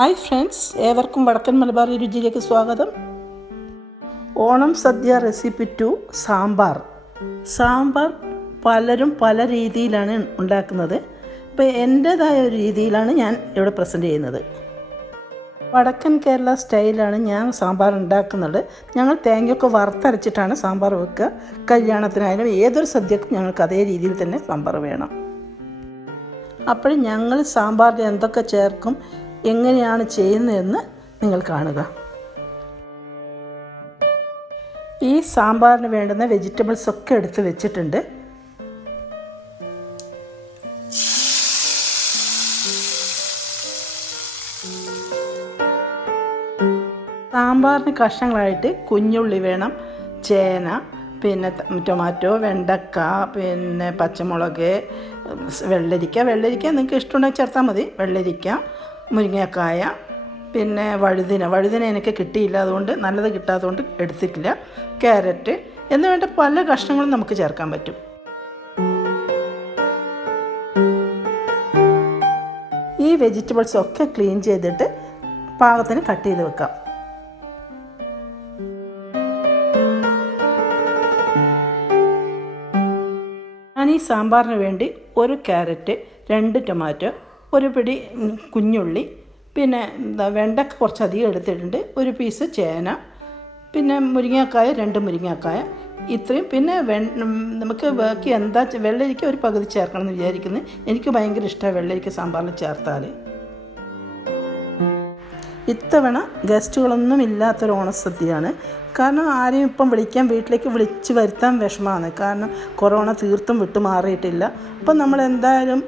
Hi friends, ഏവർക്കും വടക്കൻ മലബാർ രുചിയിലേക്ക് സ്വാഗതം. ഓണം സദ്യ റെസിപ്പി 2 സാമ്പാർ. പലരും പല രീതിയിലാണ് ഉണ്ടാക്കുന്നത്. ഇപ്പോൾ എൻ്റേതായ ഒരു രീതിയിലാണ് ഞാൻ ഇവിടെ പ്രസൻറ്റ് ചെയ്യുന്നത്. വടക്കൻ കേരള സ്റ്റൈലാണ് ഞാൻ സാമ്പാർ ഉണ്ടാക്കുന്നത്. ഞങ്ങൾ തേങ്ങയൊക്കെ വറുത്തരച്ചിട്ടാണ് സാമ്പാർ വെക്കുക. കല്യാണത്തിനായാലും ഏതൊരു സദ്യക്കും ഞങ്ങൾക്ക് അതേ രീതിയിൽ തന്നെ സാമ്പാർ വേണം. അപ്പോൾ ഞങ്ങൾ സാമ്പാറിൽ എന്തൊക്കെ ചേർക്കും, എങ്ങനെയാണ് ചെയ്യുന്നതെന്ന് നിങ്ങൾ കാണുക. ഈ സാമ്പാറിന് വേണ്ടുന്ന വെജിറ്റബിൾസ് ഒക്കെ എടുത്ത് വെച്ചിട്ടുണ്ട്. സാമ്പാറിന് കഷ്ണങ്ങളായിട്ട് കുഞ്ഞുള്ളി വേണം, ചേന, പിന്നെ ടൊമാറ്റോ, വെണ്ടക്ക, പിന്നെ പച്ചമുളക്, വെള്ളരിക്ക നിങ്ങൾക്ക് ഇഷ്ടമുണ്ടെങ്കിൽ ചേർത്താൽ മതി. വെള്ളരിക്ക, മുരിങ്ങക്കായ, പിന്നെ വഴുതിന എനിക്ക് കിട്ടിയില്ല, അതുകൊണ്ട് നല്ലത് കിട്ടാത്തതുകൊണ്ട് എടുത്തിട്ടില്ല. ക്യാരറ്റ് എന്ന് വേണ്ട പല കഷ്ണങ്ങളും നമുക്ക് ചേർക്കാൻ പറ്റും. ഈ വെജിറ്റബിൾസ് ഒക്കെ ക്ലീൻ ചെയ്തിട്ട് പാകത്തിന് കട്ട് ചെയ്ത് വെക്കാം. ഞാൻ ഈ സാമ്പാറിന് വേണ്ടി 1 ക്യാരറ്റ്, 2 ടൊമാറ്റോ, 1 പിടി കുഞ്ഞുള്ളി, പിന്നെ വെണ്ടക്ക കുറച്ചധികം എടുത്തിട്ടുണ്ട്, 1 പീസ് ചേന, പിന്നെ മുരിങ്ങക്കായ 2 മുരിങ്ങക്കായ, ഇത്രയും. പിന്നെ നമുക്ക് ബാക്കി എന്താ വെള്ളരിക്ക ഒരു പകുതി ചേർക്കണം എന്ന് വിചാരിക്കുന്നത്. എനിക്ക് ഭയങ്കര ഇഷ്ടമാണ് വെള്ളരിക്ക സാമ്പാറിൽ ചേർത്താൽ. ഇത്തവണ ഗസ്റ്റുകളൊന്നും ഇല്ലാത്തൊരു ഓണസദ്യയാണ്. കാരണം ആരെയും ഇപ്പം വീട്ടിലേക്ക് വിളിച്ച് വരുത്താൻ വിഷമമാണ്. കാരണം കൊറോണ തീർത്തും വിട്ടുമാറിയിട്ടില്ല. അപ്പം നമ്മൾ എന്തായാലും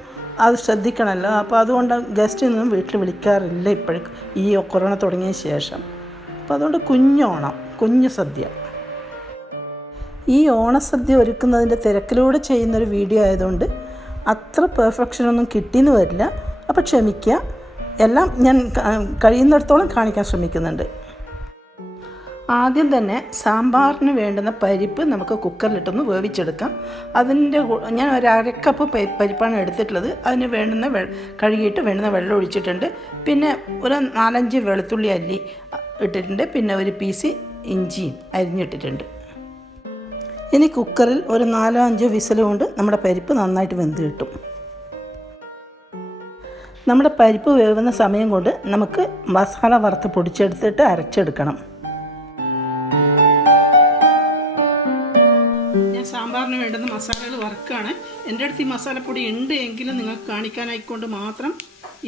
അത് ശ്രദ്ധിക്കണമല്ലോ. അപ്പോൾ അതുകൊണ്ട് ഗസ്റ്റിനൊന്നും വീട്ടിൽ വിളിക്കാറില്ല ഇപ്പോഴും, ഈ കൊറോണ തുടങ്ങിയ ശേഷം. അപ്പോൾ അതുകൊണ്ട് കുഞ്ഞു സദ്യ. ഈ ഓണസദ്യ ഒരുക്കുന്നതിൻ്റെ തിരക്കിലൂടെ ചെയ്യുന്നൊരു വീഡിയോ ആയതുകൊണ്ട് അത്ര പെർഫെക്ഷനൊന്നും കിട്ടിയെന്ന് വരില്ല. അപ്പോൾ ക്ഷമിക്കുക. എല്ലാം ഞാൻ കഴിയുന്നിടത്തോളം കാണിക്കാൻ ശ്രമിക്കുന്നുണ്ട്. ആദ്യം തന്നെ സാമ്പാറിന് വേണ്ടുന്ന പരിപ്പ് നമുക്ക് കുക്കറിലിട്ടൊന്ന് വേവിച്ചെടുക്കാം. ഞാൻ 1/2 കപ്പ് പരിപ്പാണ് എടുത്തിട്ടുള്ളത്. അതിന് വേണ്ടുന്ന കഴുകിയിട്ട് വേണ്ടുന്ന വെള്ളം ഒഴിച്ചിട്ടുണ്ട്. പിന്നെ ഒരു 4-5 വെളുത്തുള്ളി അല്ലി ഇട്ടിട്ടുണ്ട്. പിന്നെ 1 പീസ് ഇഞ്ചിയും അരിഞ്ഞിട്ടിട്ടുണ്ട്. ഇനി കുക്കറിൽ ഒരു 4-5 വിസിൽ കൊണ്ട് നമ്മുടെ പരിപ്പ് നന്നായിട്ട് വെന്ത് കിട്ടും. നമ്മുടെ പരിപ്പ് വേവുന്ന സമയം കൊണ്ട് നമുക്ക് മസാല വറുത്ത് പൊടിച്ചെടുത്തിട്ട് അരച്ചെടുക്കണം. ഞാൻ സാമ്പാറിന് വേണ്ടുന്ന മസാലകൾ വറുക്കുകയാണ്. എൻ്റെ അടുത്ത് ഈ മസാലപ്പൊടി ഉണ്ട് എങ്കിലും നിങ്ങൾക്ക് കാണിക്കാനായിക്കൊണ്ട് മാത്രം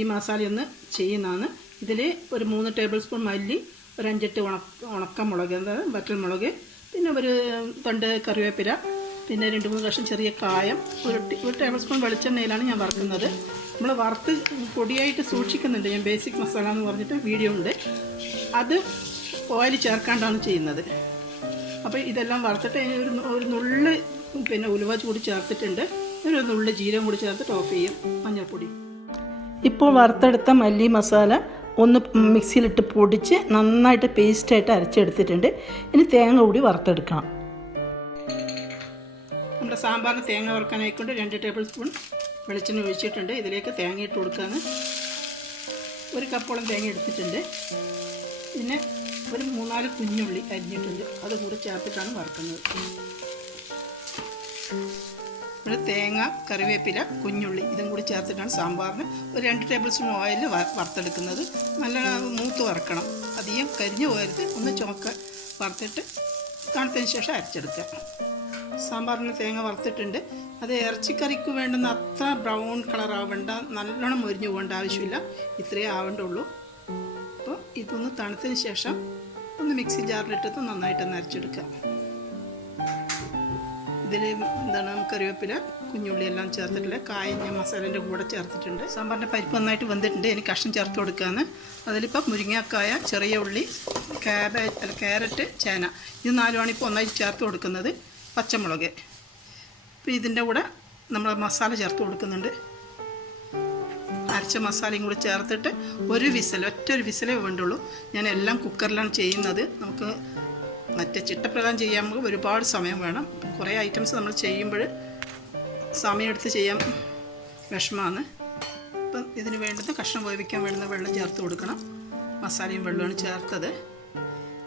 ഈ മസാലയൊന്ന് ചെയ്യുന്നതാണ്. ഇതിൽ ഒരു 3 ടേബിൾ സ്പൂൺ മല്ലി, ഒരു 5-8 ഉണക്കമുളക്, അതായത് വറ്റൽമുളക്, പിന്നെ ഒരു തണ്ട് കറിവേപ്പില, പിന്നെ 2-3 കഷ്ണം ചെറിയ കായം, ഒരു ടേബിൾ സ്പൂൺ വെളിച്ചെണ്ണയിലാണ് ഞാൻ വറുക്കുന്നത്. നമ്മൾ വറുത്ത് പൊടിയായിട്ട് സൂക്ഷിക്കുന്നുണ്ട്. ഞാൻ ബേസിക് മസാല എന്ന് പറഞ്ഞിട്ട് വീഡിയോ ഉണ്ട്. അത് ഓയിൽ ചേർക്കാണ്ടാണ് ചെയ്യുന്നത്. അപ്പോൾ ഇതെല്ലാം വറുത്തിട്ട് ഒരു നുള്ള് പിന്നെ ഉലുവ കൂടി ചേർത്തിട്ടുണ്ട്. ഒരു നുള്ള് ജീരകം കൂടി ചേർത്തിട്ട് ഓഫ് ചെയ്യും. മഞ്ഞൾപ്പൊടി. ഇപ്പോൾ വറുത്തെടുത്ത മല്ലി മസാല ഒന്ന് മിക്സിയിലിട്ട് പൊടിച്ച് നന്നായിട്ട് പേസ്റ്റായിട്ട് അരച്ചെടുത്തിട്ടുണ്ട്. ഇനി തേങ്ങ കൂടി വറുത്തെടുക്കണം. നമ്മുടെ സാമ്പാറിന് തേങ്ങ വറുക്കാനായിക്കൊണ്ട് 2 ടേബിൾ സ്പൂൺ വെളിച്ചെണ്ണ ഒഴിച്ചിട്ടുണ്ട്. ഇതിലേക്ക് തേങ്ങ ഇട്ട് കൊടുക്കാന്ന്. 1 കപ്പോളം തേങ്ങ എടുത്തിട്ടുണ്ട്. പിന്നെ ഒരു 3-4 കുഞ്ഞുള്ളി അരിഞ്ഞിട്ടുണ്ട്. അതും കൂടി ചേർത്തിട്ടാണ് വറുക്കുന്നത്. ഒരു തേങ്ങ, കറിവേപ്പില, കുഞ്ഞുള്ളി ഇതും കൂടി ചേർത്തിട്ടാണ് സാമ്പാറിന് ഒരു 2 ടേബിൾ സ്പൂൺ ഓയിൽ വറുത്തെടുക്കുന്നത്. നല്ല മൂത്ത് വറുക്കണം, അധികം കരിഞ്ഞു പോകരുത്. ഒന്ന് ചുമക്ക വറുത്തിട്ട് തണുത്തതിന് ശേഷം അരച്ചെടുക്കുക. സാമ്പാറിന് തേങ്ങ വറുത്തിട്ടുണ്ട്. അത് ഇറച്ചിക്കറിക്ക് വേണ്ടുന്ന അത്ര ബ്രൗൺ കളർ ആവേണ്ട, നല്ലോണം മൊരിഞ്ഞു പോകേണ്ട ആവശ്യമില്ല. ഇത്രയേ ആവേണ്ടുള്ളൂ. അപ്പോൾ ഇതൊന്ന് തണുത്തതിന് ശേഷം ഒന്ന് മിക്സി ജാറിലിട്ടിട്ട് നന്നായിട്ടൊന്ന് അരച്ചെടുക്കുക. ഇതിൽ കറിവേപ്പില, കുഞ്ഞുള്ളി എല്ലാം ചേർത്തിട്ടില്ല. കായം ഞാൻ മസാലേൻ്റെ കൂടെ ചേർത്തിട്ടുണ്ട്. സാമ്പാറിൻ്റെ പരിപ്പ് നന്നായിട്ട് വെന്തിട്ടുണ്ട്. എനിക്ക് കഷ്ണം ചേർത്ത് കൊടുക്കുകയാണ്. അതിലിപ്പോൾ മുരിങ്ങക്കായ, ചെറിയ ഉള്ളി, ക്യാരറ്റ്, ചേന ഇത് 4 ഇപ്പോൾ ഒന്നായിട്ട് ചേർത്ത് കൊടുക്കുന്നത്. പച്ചമുളക്. അപ്പോൾ ഇതിൻ്റെ കൂടെ നമ്മൾ മസാല ചേർത്ത് കൊടുക്കുന്നുണ്ട്. അരച്ച മസാലയും കൂടി ചേർത്തിട്ട് ഒറ്റൊരു വിസിലേ വേണ്ടുള്ളൂ. ഞാൻ എല്ലാം കുക്കറിലാണ് ചെയ്യുന്നത്. നമുക്ക് മറ്റേ ചിട്ടപ്രകാരം ചെയ്യാൻ ഒരുപാട് സമയം വേണം. കുറേ ഐറ്റംസ് നമ്മൾ ചെയ്യുമ്പോൾ സമയമെടുത്ത് ചെയ്യാൻ വിഷമമാണ്. ഇപ്പം ഇതിന് വേണ്ടുന്ന കഷ്ണം വേവിക്കാൻ വേണ്ടുന്ന വെള്ളം ചേർത്ത് കൊടുക്കണം. മസാലയും വെള്ളമാണ് ചേർത്തത്.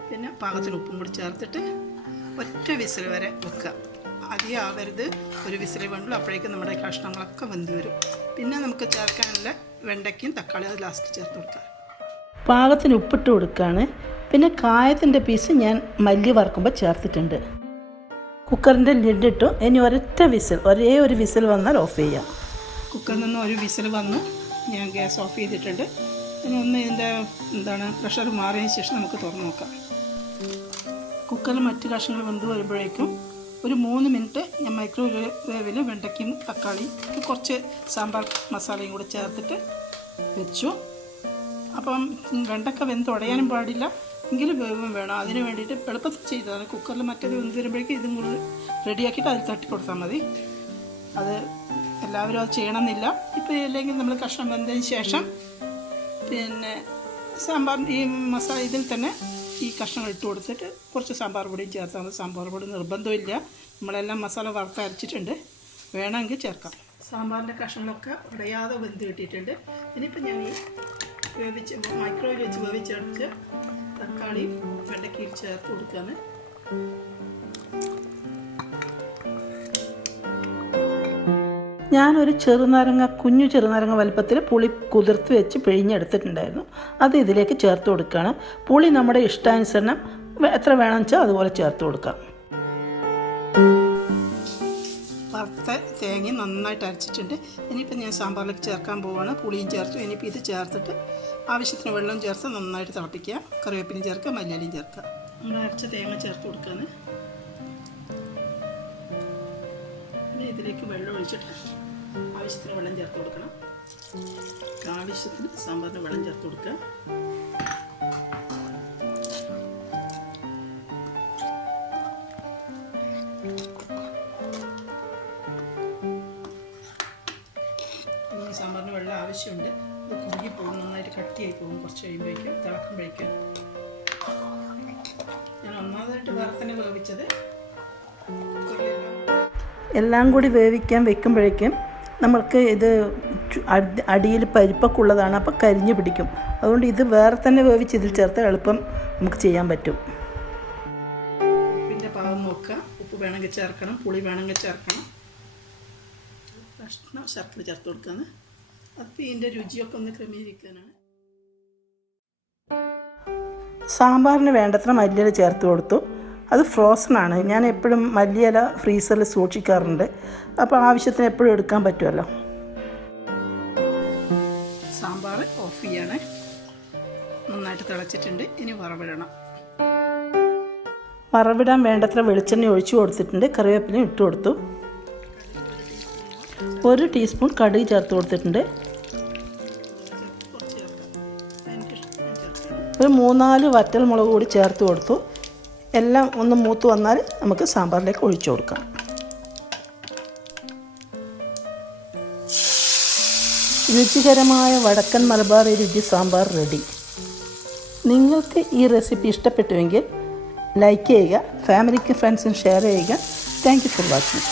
പിന്നെ പാകത്തിന് ഉപ്പും കൂടി ചേർത്തിട്ട് ഒറ്റ വിസിൽ വരെ വെക്കുക. അധികം ആവരുത്, ഒരു വിസിൽ വേണ്ടുള്ളൂ. അപ്പോഴേക്കും നമ്മുടെ കഷ്ണങ്ങളൊക്കെ വെന്ത് വരും. പിന്നെ നമുക്ക് ചേർക്കാനുള്ള വെണ്ടയ്ക്കും തക്കാളിയും അത് ലാസ്റ്റ് ചേർത്ത് കൊടുക്കുക. പാകത്തിന് ഉപ്പിട്ട് കൊടുക്കുകയാണ്. പിന്നെ കായത്തിൻ്റെ പീസ് ഞാൻ മല്ലി വറുക്കുമ്പോൾ ചേർത്തിട്ടുണ്ട്. കുക്കറിൻ്റെ ലിഡിട്ടു. ഇനി ഒരേ ഒരു വിസിൽ വന്നാൽ ഓഫ് ചെയ്യാം. കുക്കറിൽ നിന്ന് ഒരു വിസിൽ വന്നു, ഞാൻ ഗ്യാസ് ഓഫ് ചെയ്തിട്ടുണ്ട്. ഇനി ഒന്ന് ഇതിൻ്റെ പ്രഷർ മാറിയതിന് ശേഷം നമുക്ക് തുറന്ന് നോക്കാം. കുക്കറിൽ മറ്റ് കഷ്ണങ്ങൾ വെന്ത് വരുമ്പോഴേക്കും ഒരു 3 മിനിറ്റ് ഞാൻ മൈക്രോവേവിൽ വെണ്ടയ്ക്കും തക്കാളിയും കുറച്ച് സാമ്പാർ മസാലയും കൂടെ ചേർത്തിട്ട് വെച്ചു. അപ്പം വെണ്ടയ്ക്ക വെന്ത് ഉടയാനും പാടില്ല, എങ്കിലും വേവും വേണം. അതിന് വേണ്ടിയിട്ട് എളുപ്പത്തിൽ ചെയ്തതാണ്. കുക്കറിൽ മറ്റേത് വെന്ത് വരുമ്പോഴേക്കും ഇതും കൂടി റെഡിയാക്കിയിട്ട് അതിൽ തട്ടി കൊടുത്താൽ മതി. അത് എല്ലാവരും അത് ചെയ്യണമെന്നില്ല. ഇപ്പോൾ അല്ലെങ്കിൽ നമ്മൾ കഷ്ണം വെന്തതിന് ശേഷം പിന്നെ സാമ്പാർ ഈ മസാല ഇതിൽ തന്നെ ഈ കഷ്ണങ്ങൾ ഇട്ട് കൊടുത്തിട്ട് കുറച്ച് സാമ്പാർ പൊടിയും ചേർത്താൽ മതി. സാമ്പാർ പൊടി നിർബന്ധമില്ല, നമ്മളെല്ലാം മസാല വറുത്ത് അരച്ചിട്ടുണ്ട്, വേണമെങ്കിൽ ചേർക്കാം. സാമ്പാറിൻ്റെ കഷ്ണങ്ങളൊക്കെ ഉടയാതെ വെന്ത് കിട്ടിയിട്ടുണ്ട്. ഇനിയിപ്പോൾ ഞാൻ ഈ മൈക്രോവേവ് വെച്ച് വേവിച്ചെടുത്ത് തക്കാളി വെണ്ടയ്ക്കയിൽ ചേർത്ത് കൊടുക്കുകയാണ്. ഞാനൊരു കുഞ്ഞു ചെറുനാരങ്ങ വലുപ്പത്തിൽ പുളി കുതിർത്ത് വെച്ച് പിഴിഞ്ഞെടുത്തിട്ടുണ്ടായിരുന്നു. അത് ഇതിലേക്ക് ചേർത്ത് കൊടുക്കുകയാണ്. പുളി നമ്മുടെ ഇഷ്ടാനുസരണം എത്ര വേണമെന്ന് വെച്ചാൽ അതുപോലെ ചേർത്ത് കൊടുക്കാം. വറുത്ത തേങ്ങ നന്നായിട്ട് അരച്ചിട്ടുണ്ട്. ഇനിയിപ്പോൾ ഞാൻ സാമ്പാറിലേക്ക് ചേർക്കാൻ പോവുകയാണ്. പുളിയും ചേർത്തു. ഇനിയിപ്പോൾ ഇത് ചേർത്തിട്ട് ആവശ്യത്തിന് വെള്ളം ചേർത്ത് നന്നായിട്ട് തിളപ്പിക്കുക. കറിവേപ്പിലയും ചേർക്കുക, മല്ലിയിലയും ചേർക്കുക. നമ്മൾ അരച്ച തേങ്ങ ചേർത്ത് കൊടുക്കുകയാണ്. പിന്നെ ഇതിലേക്ക് വെള്ളം ഒഴിച്ചിട്ട് ആവശ്യത്തിന് വെള്ളം ചേർത്ത് കൊടുക്കണം. ആവശ്യത്തിന് സാമ്പാറിന് വെള്ളം ചേർത്ത് കൊടുക്കുക. സാമ്പാറിന് വെള്ളം ആവശ്യമുണ്ട്. ഇത് കുറുകി പോകും, നന്നായിട്ട് കട്ടിയായി പോകും. കുറച്ച് കഴിയുമ്പോഴേക്കും തിളക്കുമ്പോഴേക്കും ഞാൻ ഒന്നാമതായിട്ട് വേറെ തന്നെ വേവിച്ചത്. എല്ലാം കൂടി വേവിക്കാൻ വെക്കുമ്പോഴേക്കും നമ്മൾക്ക് ഇത് അടിയിൽ പരിപ്പൊക്കെ ഉള്ളതാണ്, അപ്പോൾ കരിഞ്ഞു പിടിക്കും. അതുകൊണ്ട് ഇത് വേറെ തന്നെ വേവിച്ച് ഇതിൽ ചേർത്ത് എളുപ്പം നമുക്ക് ചെയ്യാൻ പറ്റും. ഉപ്പിൻ്റെ പാകം നോക്കുക. ഉപ്പ് വേണമെങ്കിൽ ചേർക്കണം, പുളി വേണമെങ്കിൽ ചേർക്കണം. കഷ്ണം ശർക്കര ചേർത്ത് കൊടുക്കുകയാണ്. അപ്പോൾ ഇതിൻ്റെ രുചിയൊക്കെ ഒന്ന് ക്രമീകരിക്കാനാണ്. സാമ്പാറിന് വേണ്ടത്ര മല്ലിയില ചേർത്ത് കൊടുത്തു. അത് ഫ്രോസണാണ്. ഞാൻ എപ്പോഴും മല്ലിയില ഫ്രീസറിൽ സൂക്ഷിക്കാറുണ്ട്. അപ്പോൾ ആവശ്യത്തിന് എപ്പോഴും എടുക്കാൻ പറ്റുമല്ലോ. സാമ്പാർ ഓഫ് ചെയ്യാണ്. നന്നായിട്ട് തിളച്ചിട്ടുണ്ട്. ഇനി വറവിടണം. വറവിടാൻ വേണ്ടത്ര വെളിച്ചെണ്ണ ഒഴിച്ചു കൊടുത്തിട്ടുണ്ട്. കറിവേപ്പിലയും ഇട്ട് കൊടുത്തു. 1 ടീസ്പൂൺ കടുക് ചേർത്ത് കൊടുത്തിട്ടുണ്ട്. ഒരു 3-4 വറ്റൽ മുളക് കൂടി ചേർത്ത് കൊടുത്തു. എല്ലാം ഒന്ന് മൂത്ത് വന്നാൽ നമുക്ക് സാമ്പാറിലേക്ക് ഒഴിച്ചു കൊടുക്കാം. രുചികരമായ വടക്കൻ മലബാറി രുചി സാമ്പാർ റെഡി. നിങ്ങൾക്ക് ഈ റെസിപ്പി ഇഷ്ടപ്പെട്ടുവെങ്കിൽ ലൈക്ക് ചെയ്യുക, ഫാമിലിക്ക് ഫ്രണ്ട്സിന് ഷെയർ ചെയ്യുക. Thank you for watching.